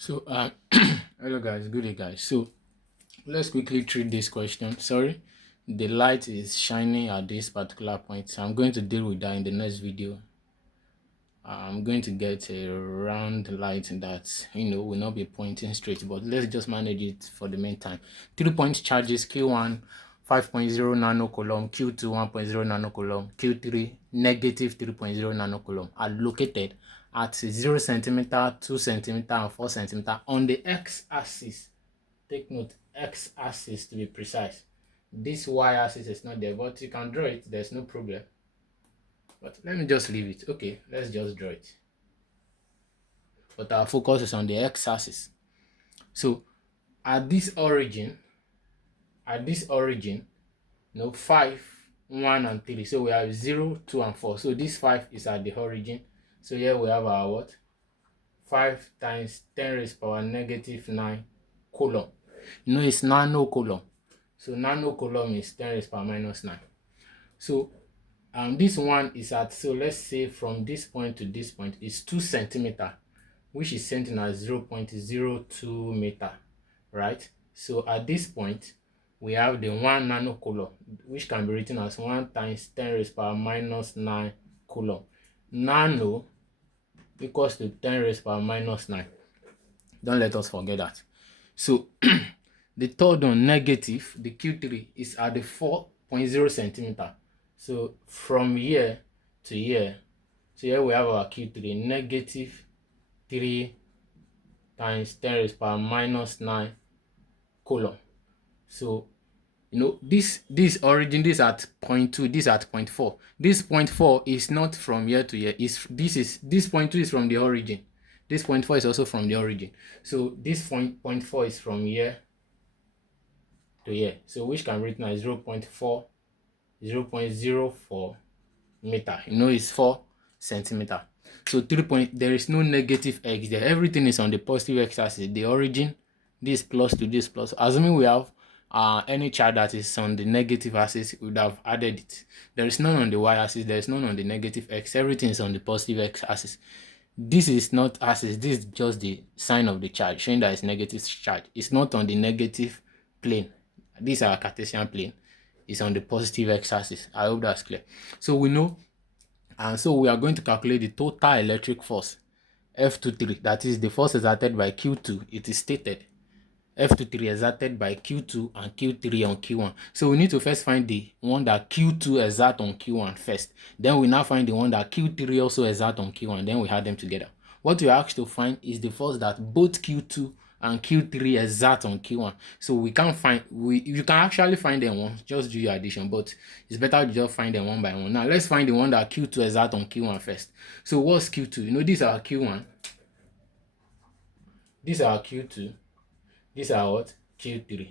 So, hello guys, good day guys. So, let's quickly treat this question. Sorry, the light is shining at this particular point. So, I'm going to deal with that in the next video. I'm going to get a round light that, will not be pointing straight, but let's just manage it for the meantime. 3-point charges Q1, 5.0 nanocoulomb, Q2, 1.0 nanocoulomb, Q3, negative 3.0 nanocoulomb are located at 0 centimeter, 2 centimeter, and 4 centimeter on the x-axis. Take note, x-axis to be precise. This y-axis is not there, but you can draw it, there's no problem. But let me just leave it. Okay, let's just draw it. But our focus is on the x-axis. So at this origin, 5, 1, and 3. So we have 0, 2, and 4. So this 5 is at the origin. So here we have our what? 5 times 10 raised power negative 9 coulomb. It's nanocoulomb. So nanocoulomb is 10 raised power minus 9. So this one is at, so let's say from this point to this point is 2 centimeter, which is sent in as 0.02 meter, right? So at this point, we have the 1 nanocoulomb, which can be written as 1 times 10 raised power minus 9 coulomb. Nano equals to 10 raised power minus 9. Don't let us forget that. So the third one, negative, the Q3, is at the 4.0 centimeter. So from here to here, so here we have our Q3, negative 3 times 10 raised power minus 9 coulomb. So this origin, this at 0.2, this at 0.4. This 0.4 is not from here to here. This 0.2 is from the origin. This 0.4 is also from the origin. So this 0.4 is from here to here. So which can be written as 0.4 meter. It's 4 centimeter. So 3 point, there is no negative x there. Everything is on the positive x-axis. The origin, this plus to this plus. Assuming we have any chart that is on the negative axis, we would have added it. There is none on the y-axis. There is none on the negative x. Everything is on the positive x-axis. This is not axis. This is just the sign of the charge, showing that it's negative charge. It's not on the negative plane. This is our Cartesian plane. Is on the positive x-axis. I hope that's clear. So we know, and so we are going to calculate the total electric force, F23, that is the force exerted by Q2. It is stated F23 exerted by Q2 and Q3 on Q1. So we need to first find the one that Q2 exert on Q1 first. Then we now find the one that Q3 also exert on Q1. Then we add them together. What we are asked to find is the force that both Q2 and Q3 exert on Q1. So we can't find, you can actually find them once, just do your addition, but it's better to just find them one by one. Now let's find the one that Q2 exert on Q1 first. So what's Q2? These are Q1, these are Q2, these are what? Q3.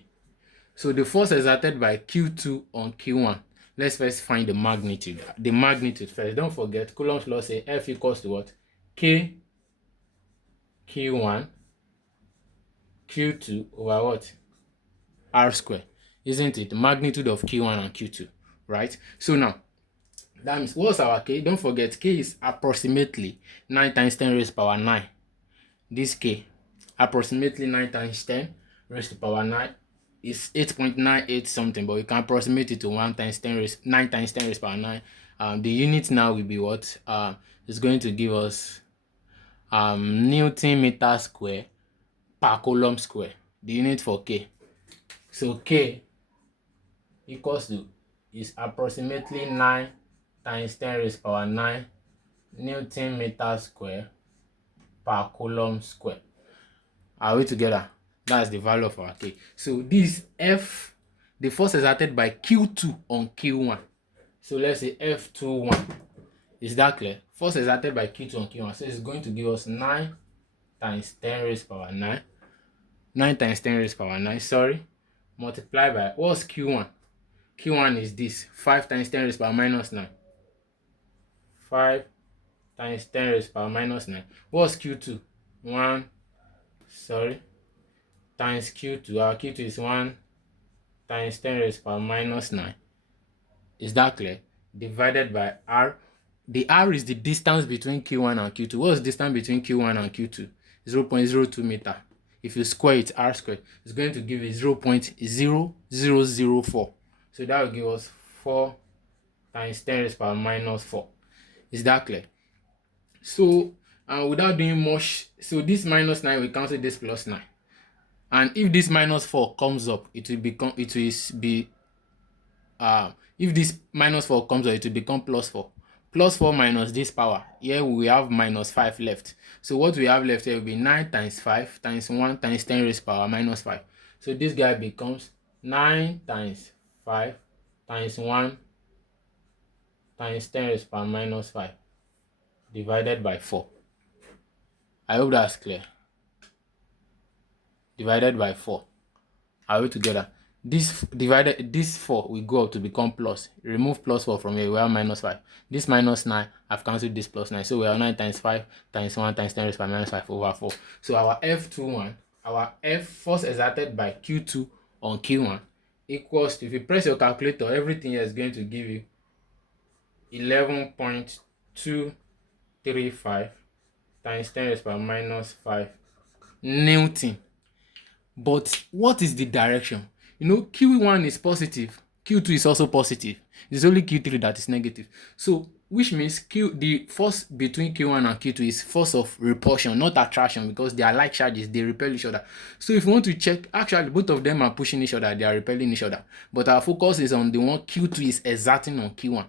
So the force exerted by Q2 on Q1, let's first find the magnitude. The magnitude first. Don't forget, Coulomb's law says F equals to what? K Q1 Q2 over what? R square. Isn't it? The magnitude of Q1 and Q2, right? So now, that means what's our K? Don't forget, K is approximately 9 times 10 raised to power 9. This K, approximately 9 times 10 raised to power 9 is 8.98 something, but we can approximate it to 9 times 10 raised to power 9. The unit now will be what? It's going to give us Newton meter square per coulomb square, the unit for K. So K equals to, is approximately 9 times 10 raised to power 9 Newton meter square per coulomb square. Are we together? That's the value of our K. So this F, the force exerted by Q2 on Q1. So let's say F21. Is that clear? Force exerted by Q2 on Q1. So it's going to give us 9 times 10 raised to power 9. 9 times 10 raised to power 9, sorry. Multiply by, what's Q1? Q1 is this, 5 times 10 raised to power minus 9. 5 times 10 raised to power minus 9. What's Q2? 1, sorry, times Q2. Our Q2 is 1 times 10 raised to power minus 9. Is that clear? Divided by R. The R is the distance between Q1 and Q2. What's the distance between Q1 and Q2? 0.02 meter. If you square it, r squared, it's going to give you 0.0004. So that will give us 4 times 10 raised power minus 4. Is that clear? So without doing much, so this minus 9 will cancel this plus 9. And if this minus 4 comes up, it will become if this minus 4 comes up, it will become plus 4. Plus 4 minus this power. Here we have minus 5 left. So what we have left here will be 9 times 5 times 1 times 10 raised power minus 5. So this guy becomes 9 times 5 times 1 times 10 raised power minus 5 divided by 4. I hope that's clear. Divided by 4. Are we together? This 4 will go up to become plus. Remove plus 4 from here, we have minus 5. This minus 9, I've cancelled this plus 9. So we have 9 times 5 times 1 times 10 raised by minus 5 over 4. So our F21, our F force exerted by Q2 on Q1 equals to, if you press your calculator, everything here is going to give you 11.235 times 10 raised by minus 5 Newton. But what is the direction? You know, Q1 is positive, Q2 is also positive. It's only Q3 that is negative. So, which means the force between Q1 and Q2 is force of repulsion, not attraction, because they are like charges, they repel each other. So, if you want to check, actually, both of them are pushing each other, they are repelling each other. But our focus is on the one Q2 is exerting on Q1.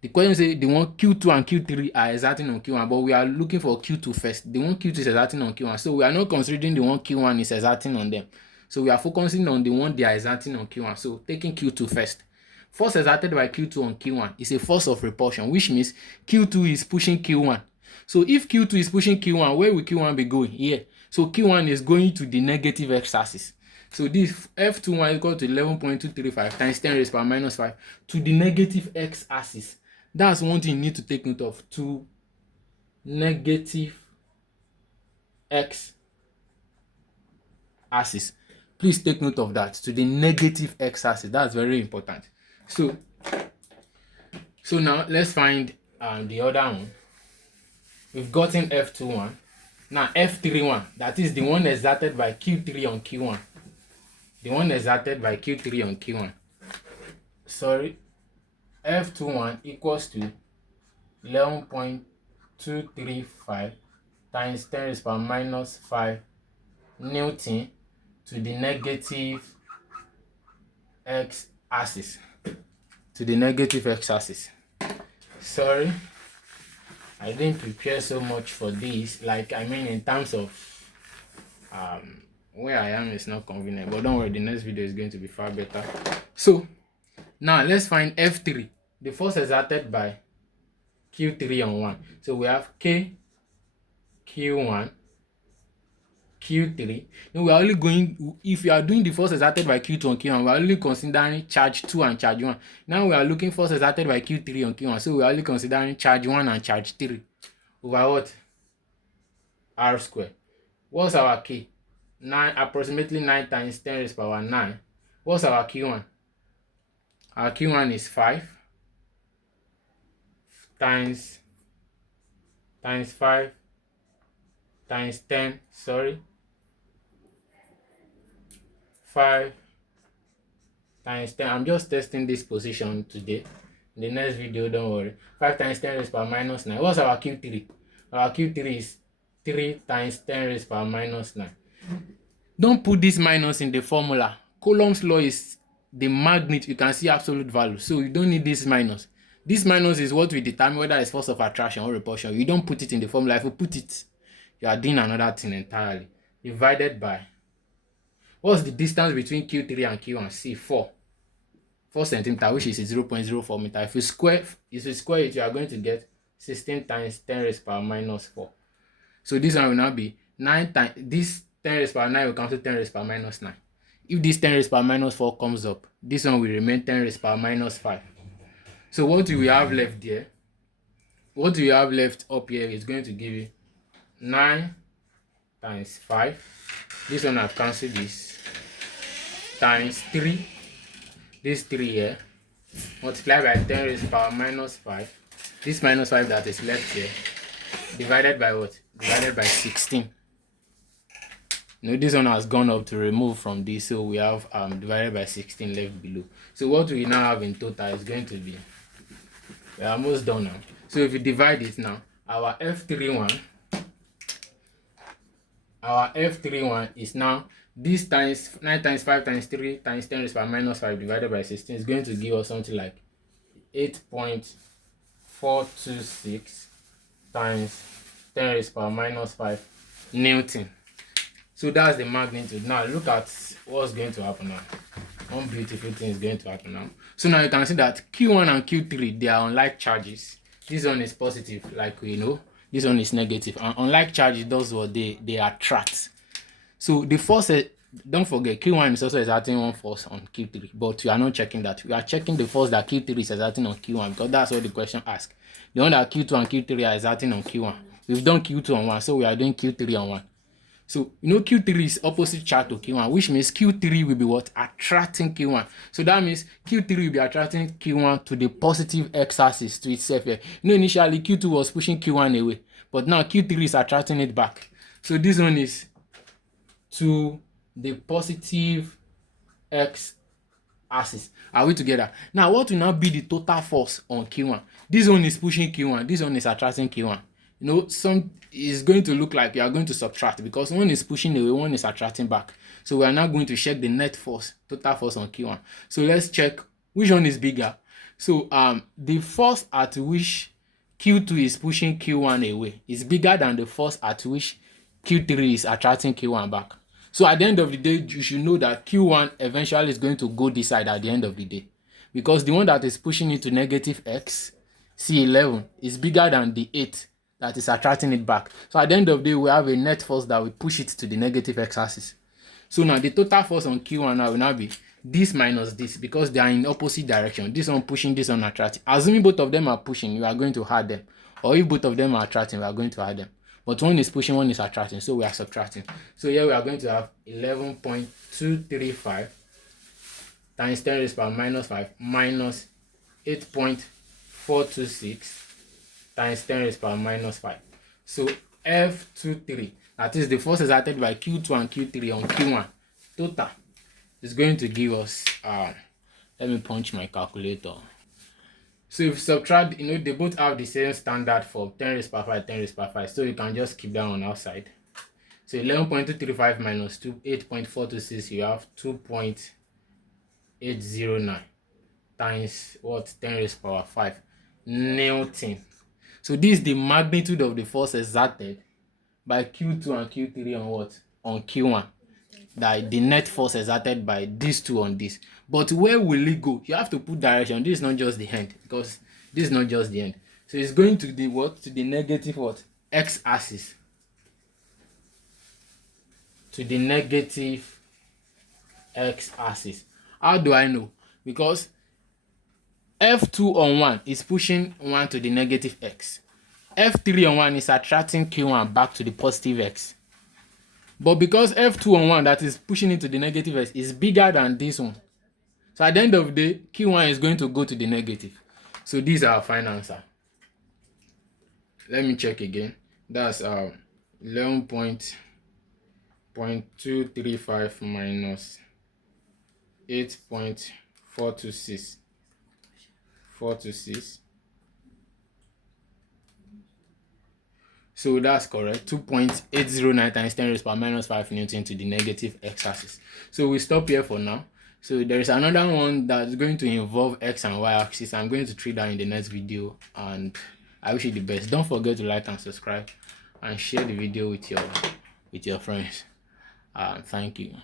The question is the one Q2 and Q3 are exerting on Q1, but we are looking for Q2 first. The one Q2 is exerting on Q1. So we are not considering the one Q1 is exerting on them. So we are focusing on the one they are exerting on Q1. So taking Q2 first. Force exerted by Q2 on Q1 is a force of repulsion, which means Q2 is pushing Q1. So if Q2 is pushing Q1, where will Q1 be going? Here. So Q1 is going to the negative x-axis. So this F21 is equal to 11.235 times 10 raised by minus 5 to the negative x-axis. That's one thing you need to take note of, to negative x-axis. Please take note of that, to the negative x-axis. That's very important. So now let's find the other one. We've gotten F21. Now F31, that is the one exerted by Q3 on Q1. The one exerted by Q3 on Q1. Sorry. F21 equals to 11.235 times 10 raised by minus 5 Newton to the negative x-axis. To the negative x-axis. Sorry, I didn't prepare so much for this. Like, I mean, in terms of where I am is not convenient. But don't worry, the next video is going to be far better. So now let's find F3, the force exerted by Q3 on 1. So we have K, Q1, Q3. Then we are only going, if you are doing the force exerted by Q2 on Q1, we are only considering charge 2 and charge 1. Now we are looking force exerted by Q3 on Q1. So we are only considering charge 1 and charge 3 over what? R squared. What's our K? 9, approximately 9 times 10 raised power 9. What's our Q1? Our Q1 is 5 times 5 times 10, 5 times 10. I'm just testing this position today. In the next video, don't worry. 5 times 10 raised power minus 9. What's our Q3? Our Q3 is 3 times 10 raised power minus 9. Don't put this minus in the formula. Coulomb's law is the magnitude. You can see absolute value. So you don't need this minus. This minus is what we determine whether it's force of attraction or repulsion. You don't put it in the formula. If you put it, you are doing another thing entirely. Divided by, what's the distance between Q3 and Q1? See, 4 centimeter, which is 0.04 meter. If you square it, you are going to get 16 times 10 raised power minus 4. So this one will now be 9 times, this 10 raised power 9 will cancel 10 raised power minus 9. If this 10 raised power minus 4 comes up, this one will remain 10 raised power minus 5. So what do we have left there? What do we have left up here is going to give you 9 times 5. This one I've cancelled this. Times 3. This 3 here. Multiplied by 10 raised power minus 5. This minus 5 that is left here. Divided by what? Divided by 16. This one has gone up to remove from this, so we have divided by 16 left below. So what we now have in total is going to be, we're almost done now. So if you divide it now, our F31 is now this times 9 times 5 times 3 times 10 raised to the power minus 5 divided by 16 is going to give us something like 8.426 times 10 raised to the power minus 5 Newton. So that's the magnitude. Now look at what's going to happen now. One beautiful thing is going to happen now. So now you can see that Q1 and Q3, they are unlike charges. This one is positive, like we know. This one is negative. And unlike charges, those what they attract. So the force, don't forget, Q1 is also exerting one force on Q3, but we are not checking that. We are checking the force that Q3 is exerting on Q1, because that's what the question asks. The one that Q2 and Q3 are exerting on Q1. We've done Q2 on 1, so we are doing Q3 on 1. So, Q3 is opposite charge to Q1, which means Q3 will be what? Attracting Q1. So that means Q3 will be attracting Q1 to the positive x-axis to itself here. Initially Q2 was pushing Q1 away, but now Q3 is attracting it back. So this one is to the positive x-axis. Are we together? Now, what will now be the total force on Q1? This one is pushing Q1. This one is attracting Q1. Some is going to look like you are going to subtract, because one is pushing away, one is attracting back. So we are now going to check the net force, total force on Q1. So let's check which one is bigger. So the force at which Q2 is pushing Q1 away is bigger than the force at which Q3 is attracting Q1 back. So at the end of the day, you should know that Q1 eventually is going to go this side at the end of the day, because the one that is pushing it to negative x, C11, is bigger than the 8 that is attracting it back. So at the end of the day, we have a net force that will push it to the negative x-axis. So now the total force on Q1 now will now be this minus this, because they are in opposite direction. This one pushing, this one attracting. Assuming both of them are pushing, you are going to add them. Or if both of them are attracting, we are going to add them. But one is pushing, one is attracting, so we are subtracting. So here we are going to have 11.235 times 10 raised to the power minus 5 minus 8.426 times 10 raised to the power minus 5. So F23, that is the force exerted by Q2 and Q3 on Q1, total, is going to give us, let me punch my calculator. So if you subtract, they both have the same standard for 10 raised to the power 5, 10 raised to the power 5. So you can just keep that on outside. So 11.235 minus 8.426, you have 2.809 times what? 10 raised to the power 5 Newton. So this is the magnitude of the force exerted by Q2 and Q3 on what? On Q1. That the net force exerted by these two on this. But where will it go? You have to put direction. This is not just the end, because this is not just the end. So it's going to the what? To the negative what? X-axis. To the negative x-axis. How do I know? Because F2 on 1 is pushing 1 to the negative x. F3 on 1 is attracting Q1 back to the positive x. But because F2 on 1 that is pushing into the negative x is bigger than this one, so at the end of the day, Q1 is going to go to the negative. So this is our final answer. Let me check again. That's 11.235 minus 8.426. So that's correct. 2.809 times 10 raised to the power minus 5 Newton to the negative x-axis. So we stop here for now. So there is another one that's going to involve x and y axis. I'm going to treat that in the next video, and I wish you the best. Don't forget to like and subscribe and share the video with your friends. Thank you.